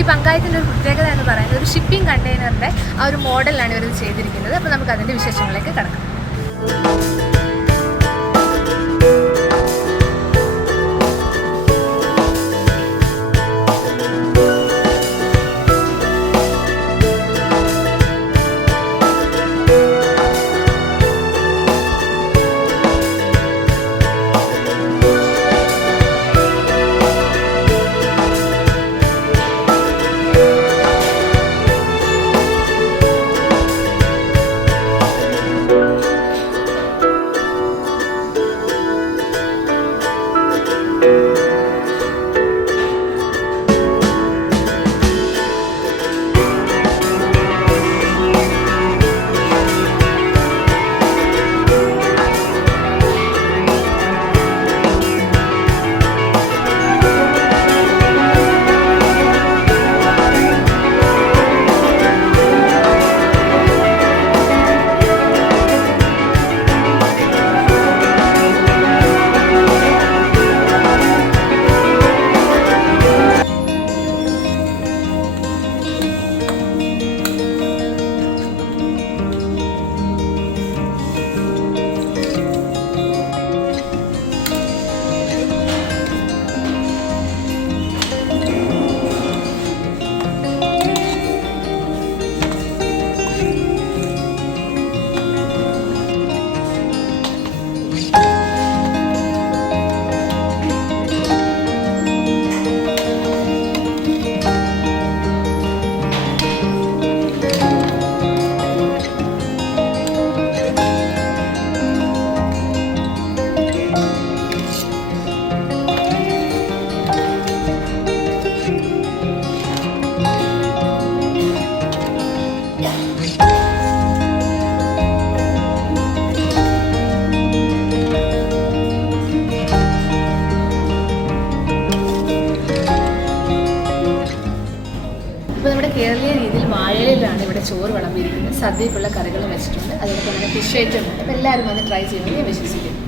ഈ പങ്കായത്തിൻ്റെ ഒരു പ്രത്യേകത എന്ന് പറയുന്നത് ഒരു ഷിപ്പിംഗ് കണ്ടെയ്നറിൻ്റെ ആ ഒരു മോഡലാണ് ഇവരിത് ചെയ്തിരിക്കുന്നത്. അപ്പോൾ നമുക്ക് അതിൻ്റെ വിശേഷങ്ങളിലേക്ക് കടക്കാം. കേരളീയ രീതിയിൽ വാഴയിലാണ് ഇവിടെ ചോറ് വിളമ്പിയിരിക്കുന്നത്. സദ്യക്കുള്ള കറികൾ വെച്ചിട്ടുണ്ട്. അതോടൊപ്പം തന്നെ ഫിഷ് ഐറ്റം ഉണ്ട്. അപ്പോൾ എല്ലാവരും അത് ട്രൈ ചെയ്യുമെന്ന് ഞാൻ വിശ്വസിക്കുന്നു.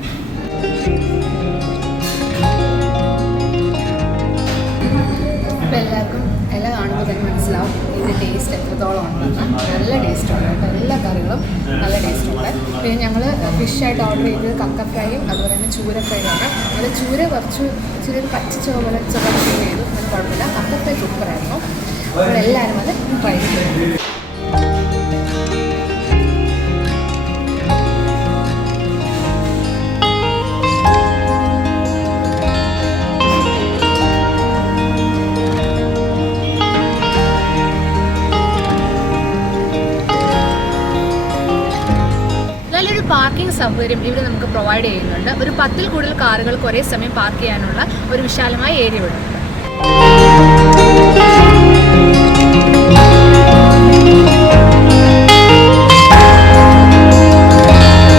അപ്പോൾ എല്ലാവർക്കും ഇല കാണുമ്പോൾ തന്നെ മനസ്സിലാവും ഇതിൻ്റെ ടേസ്റ്റ് എത്രത്തോളം ഉണ്ടെന്ന്. നല്ല ടേസ്റ്റുണ്ട്. അപ്പോൾ എല്ലാ കറികളും നല്ല ടേസ്റ്റുണ്ട്. പിന്നെ ഞങ്ങൾ ഫിഷായിട്ട് ഓർഡർ ചെയ്തത് കക്ക ഫ്രൈയും അതുപോലെ തന്നെ ചൂര ഫ്രൈയാണ്. അത് ചൂര കുറച്ച് ചെറിയൊരു പച്ച ചോവല ചെയ്തു. അത് കുഴപ്പമില്ല. കക്ക ഫ്രൈ സൂപ്പറായിരുന്നു. അപ്പോൾ എല്ലാവരും അത് ട്രൈ ചെയ്യും. നല്ലൊരു പാർക്കിംഗ് സൗകര്യം ഇവിടെ നമുക്ക് പ്രൊവൈഡ് ചെയ്യുന്നുണ്ട്. ഒരു 10-ൽ കൂടുതൽ കാറുകൾക്ക് ഒരേ സമയം പാർക്ക് ചെയ്യാനുള്ള ഒരു വിശാലമായ ഏരിയ ഇവിടെ ഉണ്ട്.